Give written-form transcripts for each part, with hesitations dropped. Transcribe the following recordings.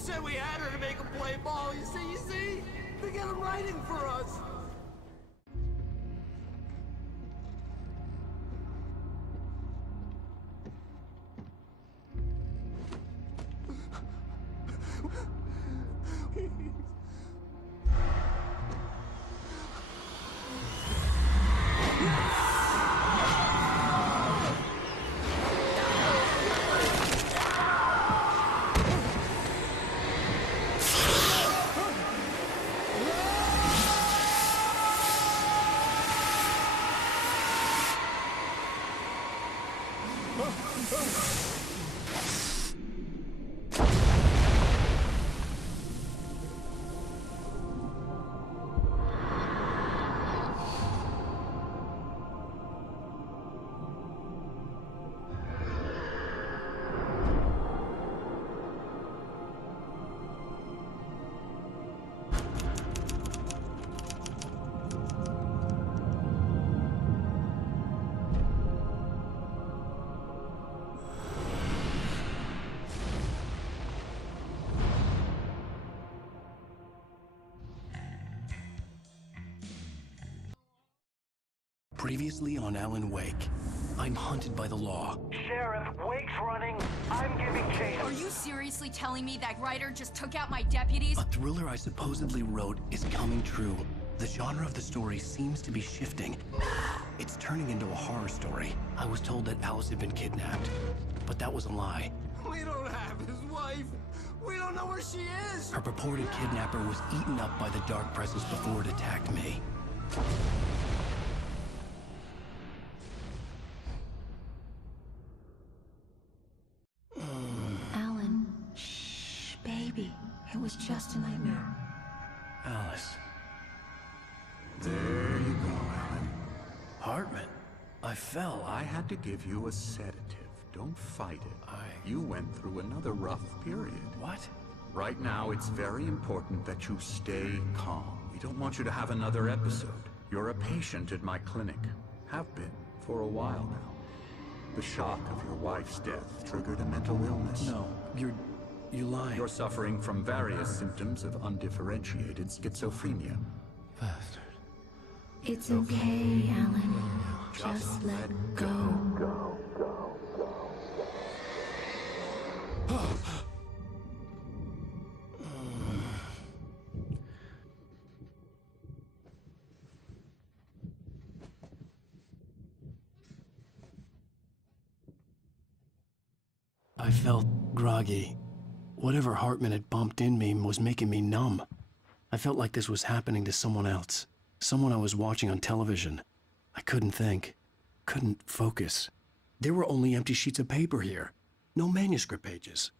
said we had her to make him play ball. You see? They got him writing for us. Previously on Alan Wake, I'm hunted by the law. Sheriff, Wake's running. I'm giving chase. Are you seriously telling me that Ryder just took out my deputies? A thriller I supposedly wrote is coming true. The genre of the story seems to be shifting. It's turning into a horror story. I was told that Alice had been kidnapped, but that was a lie. We don't have his wife. We don't know where she is. Her purported kidnapper was eaten up by the dark presence before it attacked me. Alan, shh, baby. It was just a nightmare. Alice. There you go, Alan. Hartman. I fell. I had to give you a sedative. Don't fight it. You went through another rough period. What? Right now, it's very important that you stay calm. We don't want you to have another episode. You're a patient at my clinic. Have been for a while now. The shock of your wife's death triggered a mental illness. No, you lying. You're suffering from various symptoms of undifferentiated schizophrenia. Bastard. It's okay, Alan. Just let go. I felt groggy. Whatever Hartman had bumped in me was making me numb. I felt like this was happening to someone else. Someone I was watching on television. I couldn't think. Couldn't focus. There were only empty sheets of paper here. No manuscript pages.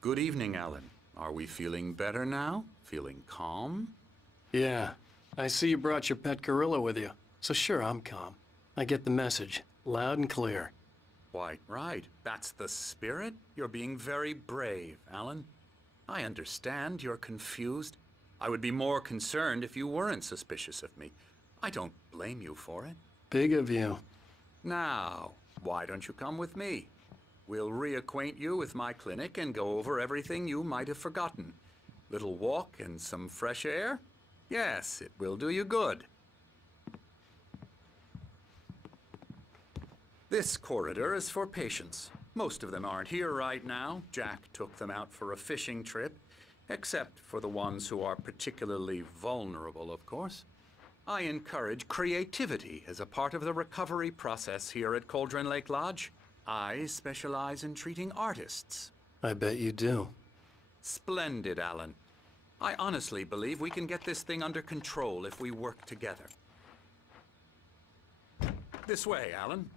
Good evening, Alan. Are we feeling better now? Feeling calm? Yeah. I see you brought your pet gorilla with you. So sure, I'm calm. I get the message. Loud and clear. Quite right. That's the spirit. You're being very brave, Alan. I understand you're confused. I would be more concerned if you weren't suspicious of me. I don't blame you for it. Big of you. Now, why don't you come with me? We'll reacquaint you with my clinic and go over everything you might have forgotten. Little walk and some fresh air? Yes, it will do you good. This corridor is for patients. Most of them aren't here right now. Jack took them out for a fishing trip, except for the ones who are particularly vulnerable, of course. I encourage creativity as a part of the recovery process here at Cauldron Lake Lodge. I specialize in treating artists. I bet you do. Splendid, Alan. I honestly believe we can get this thing under control if we work together. This way, Alan.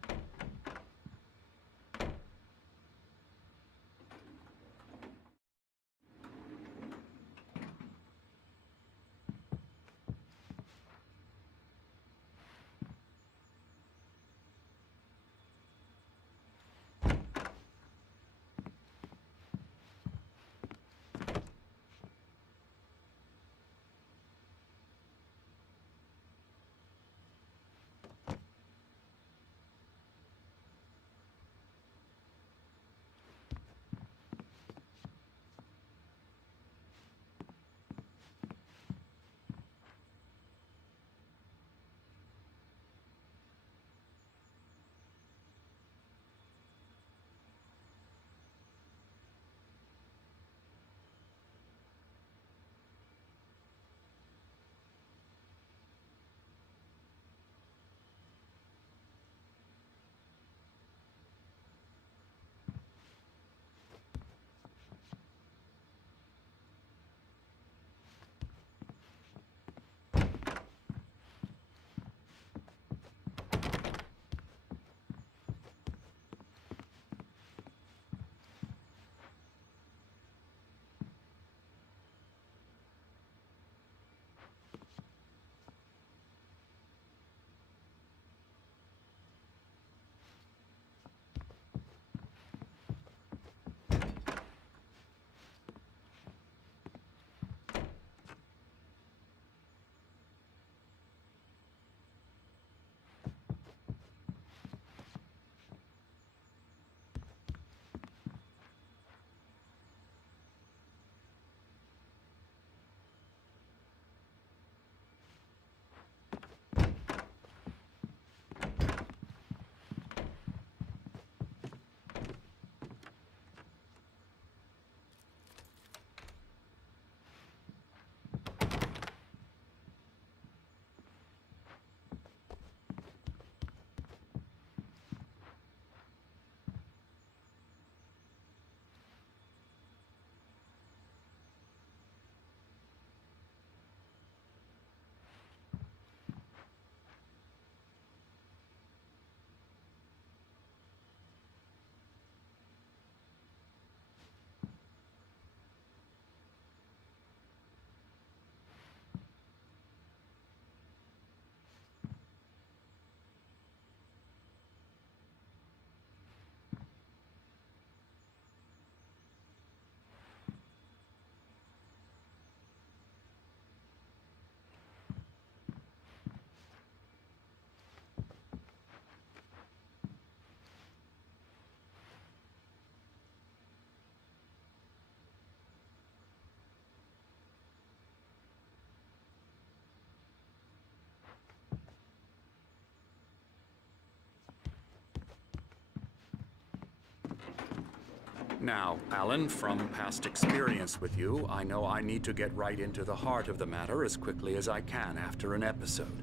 Now, Alan, from past experience with you, I know I need to get right into the heart of the matter as quickly as I can after an episode.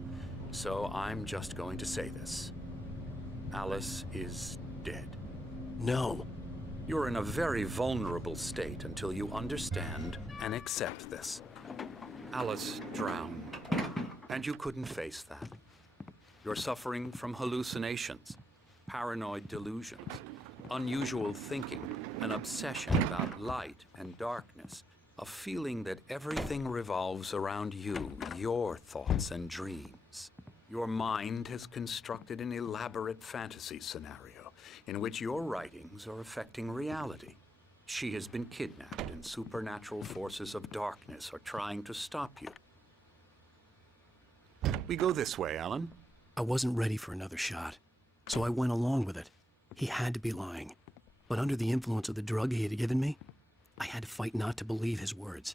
So I'm just going to say this. Alice is dead. No. You're in a very vulnerable state until you understand and accept this. Alice drowned, and you couldn't face that. You're suffering from hallucinations, paranoid delusions, unusual thinking, an obsession about light and darkness, a feeling that everything revolves around you, your thoughts and dreams. Your mind has constructed an elaborate fantasy scenario in which your writings are affecting reality. She has been kidnapped and supernatural forces of darkness are trying to stop you. We go this way, Alan. I wasn't ready for another shot, so I went along with it. He had to be lying. But under the influence of the drug he had given me, I had to fight not to believe his words.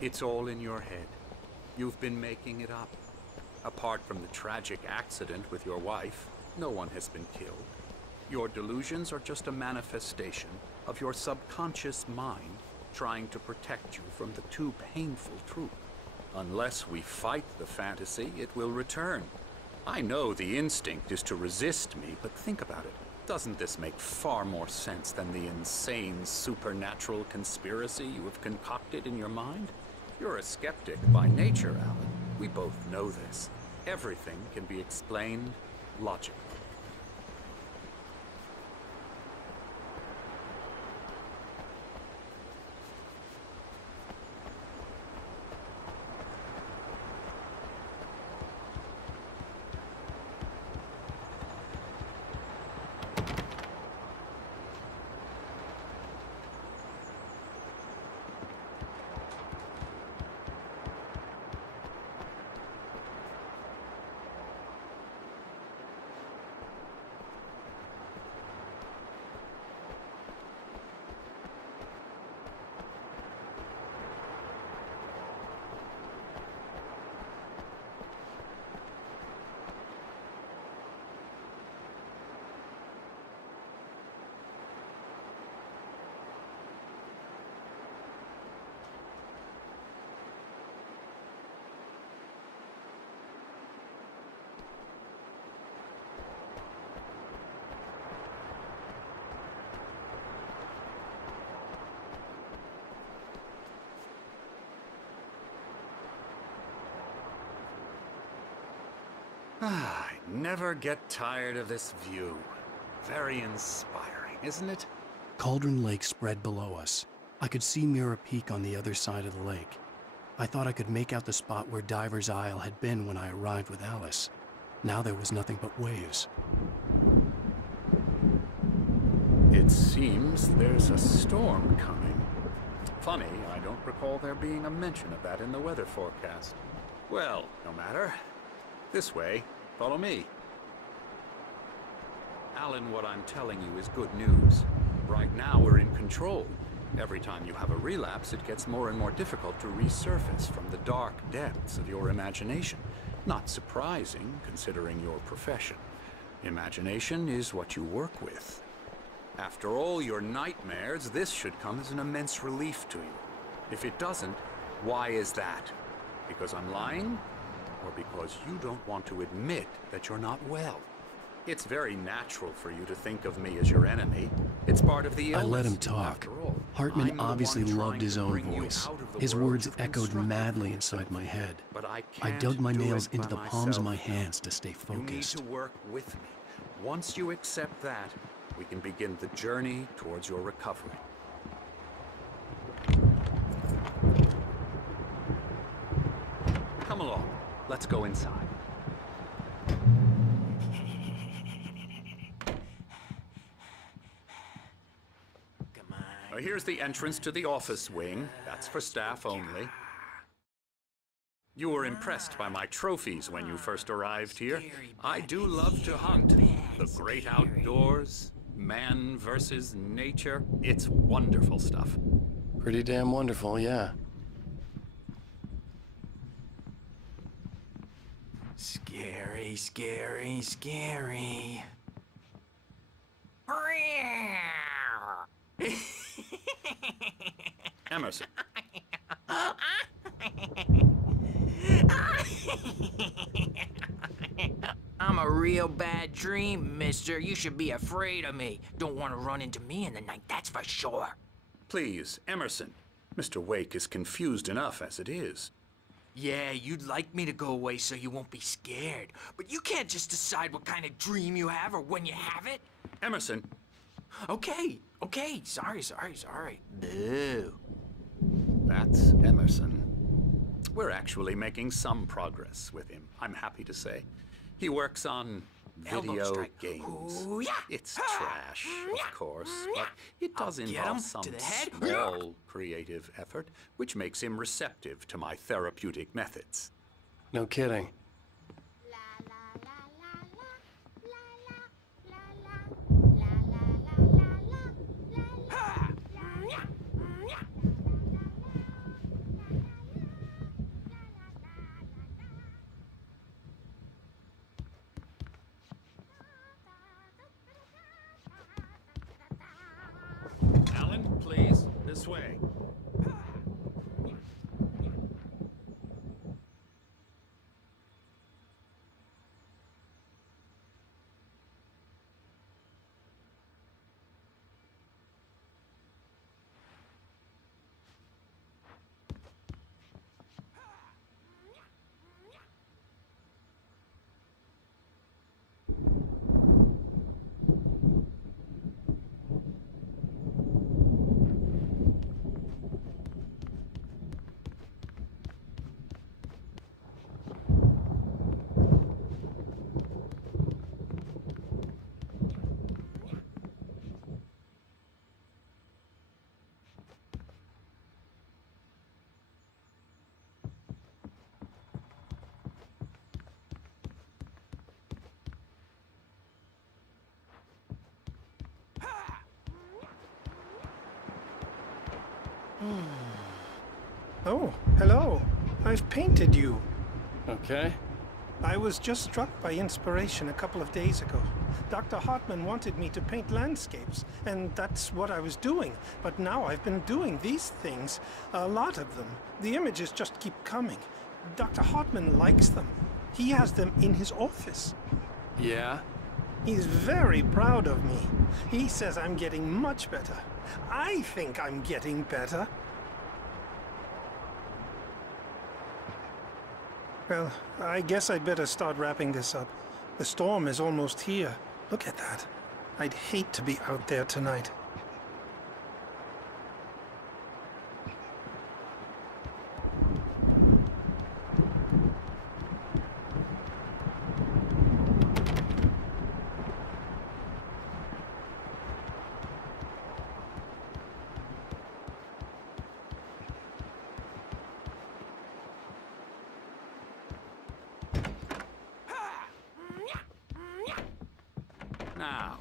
It's all in your head. You've been making it up. Apart from the tragic accident with your wife, no one has been killed. Your delusions are just a manifestation of your subconscious mind trying to protect you from the too painful truth. Unless we fight the fantasy, it will return. I know the instinct is to resist me, but think about it. Doesn't this make far more sense than the insane supernatural conspiracy you have concocted in your mind? You're a skeptic by nature, Alan. We both know this. Everything can be explained logically. I never get tired of this view. Very inspiring, isn't it? Cauldron Lake spread below us. I could see Mirror Peak on the other side of the lake. I thought I could make out the spot where Diver's Isle had been when I arrived with Alice. Now there was nothing but waves. It seems there's a storm coming. Funny, I don't recall there being a mention of that in the weather forecast. Well, no matter. This way. Follow me. Alan, what I'm telling you is good news. Right now, we're in control. Every time you have a relapse, it gets more and more difficult to resurface from the dark depths of your imagination. Not surprising, considering your profession. Imagination is what you work with. After all your nightmares, this should come as an immense relief to you. If it doesn't, why is that? Because I'm lying? Or because you don't want to admit that you're not well? It's very natural for you to think of me as your enemy. It's part of the illness. I let him talk. After all, Hartman obviously loved his own voice. His words echoed madly inside my head. But I dug my nails into the palms of my hands to stay focused. You need to work with me. Once you accept that, we can begin the journey towards your recovery. Come along. Let's go inside. Here's the entrance to the office wing. That's for staff only. You were impressed by my trophies when you first arrived here. I do love to hunt. The great outdoors, man versus nature. It's wonderful stuff. Pretty damn wonderful, yeah. Scary, scary, scary. Emerson. I'm a real bad dream, mister. You should be afraid of me. Don't want to run into me in the night, that's for sure. Please, Emerson. Mr. Wake is confused enough as it is. Yeah, you'd like me to go away so you won't be scared. But you can't just decide what kind of dream you have or when you have it. Emerson. Okay. Sorry. Boo. That's Emerson. We're actually making some progress with him, I'm happy to say. He works on Elbow video strike. games. Ooh, yeah. It's trash, of course, but it does I'll get involve him some to the head. small creative effort, which makes him receptive to my therapeutic methods. No kidding. Alan, please, this way. Oh, hello. I've painted you. Okay. I was just struck by inspiration a couple of days ago. Dr. Hartman wanted me to paint landscapes, and that's what I was doing. But now I've been doing these things, a lot of them. The images just keep coming. Dr. Hartman likes them. He has them in his office. Yeah? He's very proud of me. He says I'm getting much better. I think I'm getting better. Well, I guess I'd better start wrapping this up. The storm is almost here. Look at that. I'd hate to be out there tonight. Now,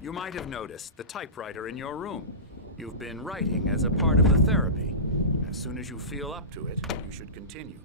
you might have noticed the typewriter in your room. You've been writing as a part of the therapy. As soon as you feel up to it, you should continue.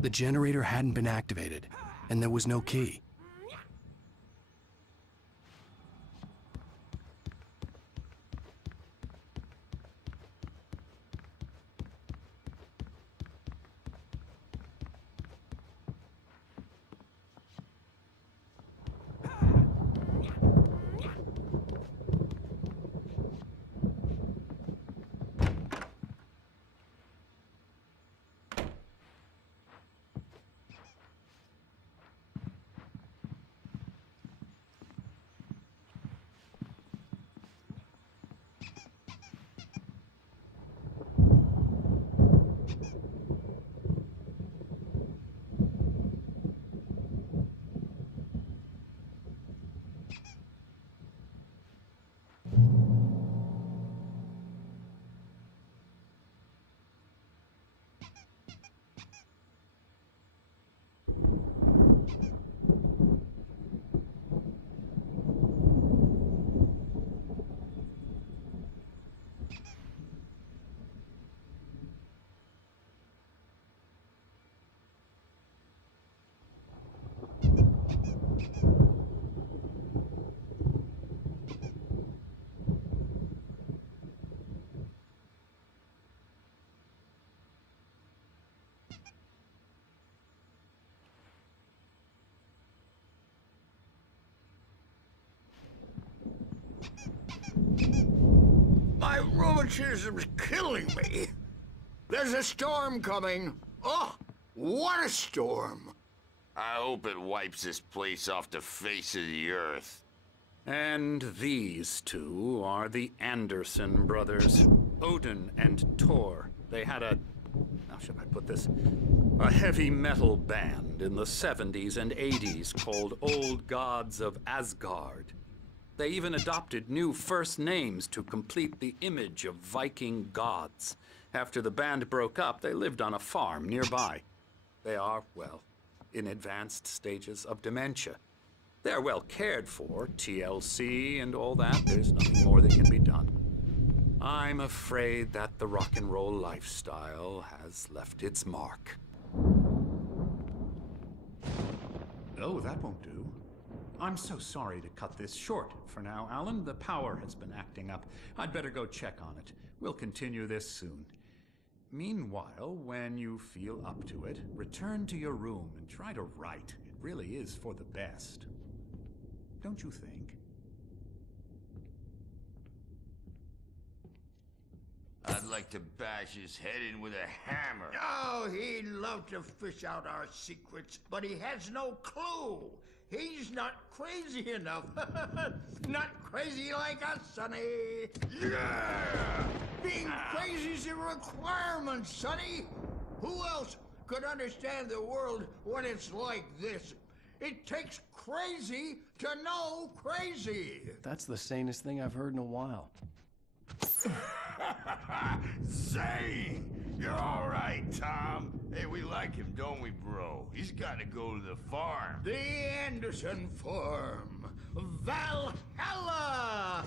The generator hadn't been activated, and there was no key. Stoicism's killing me. There's a storm coming. Oh, what a storm. I hope it wipes this place off the face of the earth. And these two are the Anderson brothers, Odin and Thor. They had a, how should I put this? A heavy metal band in the 70s and 80s called Old Gods of Asgard. They even adopted new first names to complete the image of Viking gods. After the band broke up, they lived on a farm nearby. They are, well, in advanced stages of dementia. They're well cared for, TLC and all that. There's nothing more that can be done. I'm afraid that the rock and roll lifestyle has left its mark. Oh, that won't do. I'm so sorry to cut this short for now, Alan. The power has been acting up. I'd better go check on it. We'll continue this soon. Meanwhile, when you feel up to it, return to your room and try to write. It really is for the best. Don't you think? I'd like to bash his head in with a hammer. Oh, he'd love to fish out our secrets, but he has no clue. He's not crazy enough. Not crazy like us, Sonny. Yeah! Being crazy's a requirement, Sonny. Who else could understand the world when it's like this? It takes crazy to know crazy. That's the sanest thing I've heard in a while. Zane! You're all right, Tom. Hey, we like him, don't we, bro? He's got to go to the farm. The Anderson farm. Valhalla!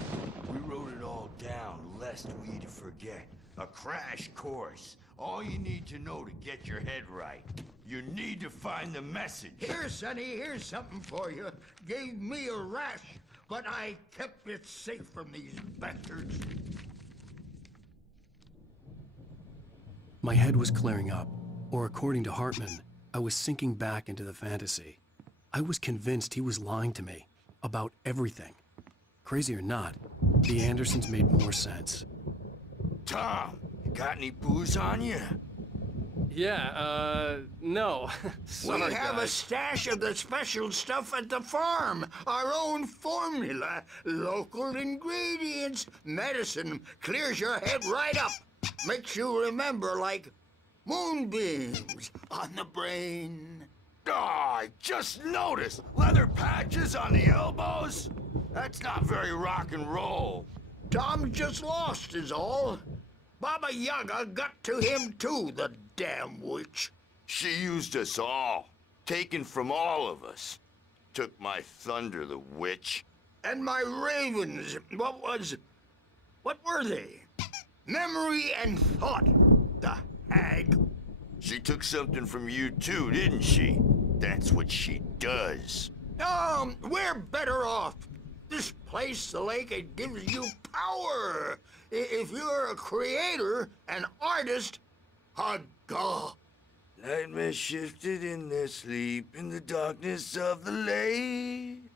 We wrote it all down, lest we forget. A crash course. All you need to know to get your head right. You need to find the message. Here, Sonny, here's something for you. Gave me a rash, but I kept it safe from these bastards. My head was clearing up, or according to Hartman, I was sinking back into the fantasy. I was convinced he was lying to me about everything. Crazy or not, the Andersons made more sense. Tom, you got any booze on you? Yeah, no. Sorry, we have guys. a stash of the special stuff at the farm. Our own formula. Local ingredients. Medicine clears your head right up. Makes you remember like moonbeams on the brain. Oh, I just noticed. Leather patches on the elbows? That's not very rock and roll. Tom just lost is all. Baba Yaga got to him too, the damn witch. She used us all. Taken from all of us. Took my thunder, the witch. And my ravens. What were they? Memory and thought, the hag. She took something from you too, didn't she? That's what she does. We're better off. This place, the lake, it gives you power. If you're a creator, an artist, God. Nightmare shifted in their sleep in the darkness of the lake.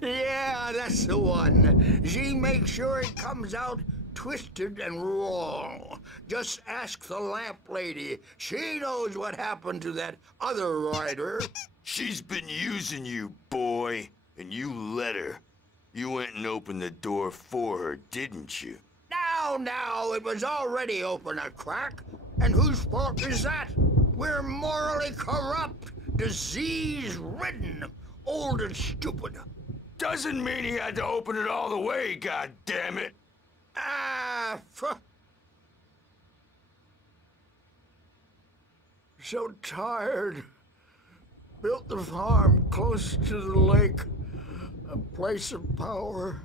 Yeah, that's the one. She makes sure it comes out twisted and wrong. Just ask the lamp lady. She knows what happened to that other writer. She's been using you, boy, and you let her. You went and opened the door for her, didn't you? Now, it was already open a crack. And whose fault is that? We're morally corrupt, disease-ridden, old and stupid. Doesn't mean he had to open it all the way, goddammit. So tired. Built the farm close to the lake. A place of power.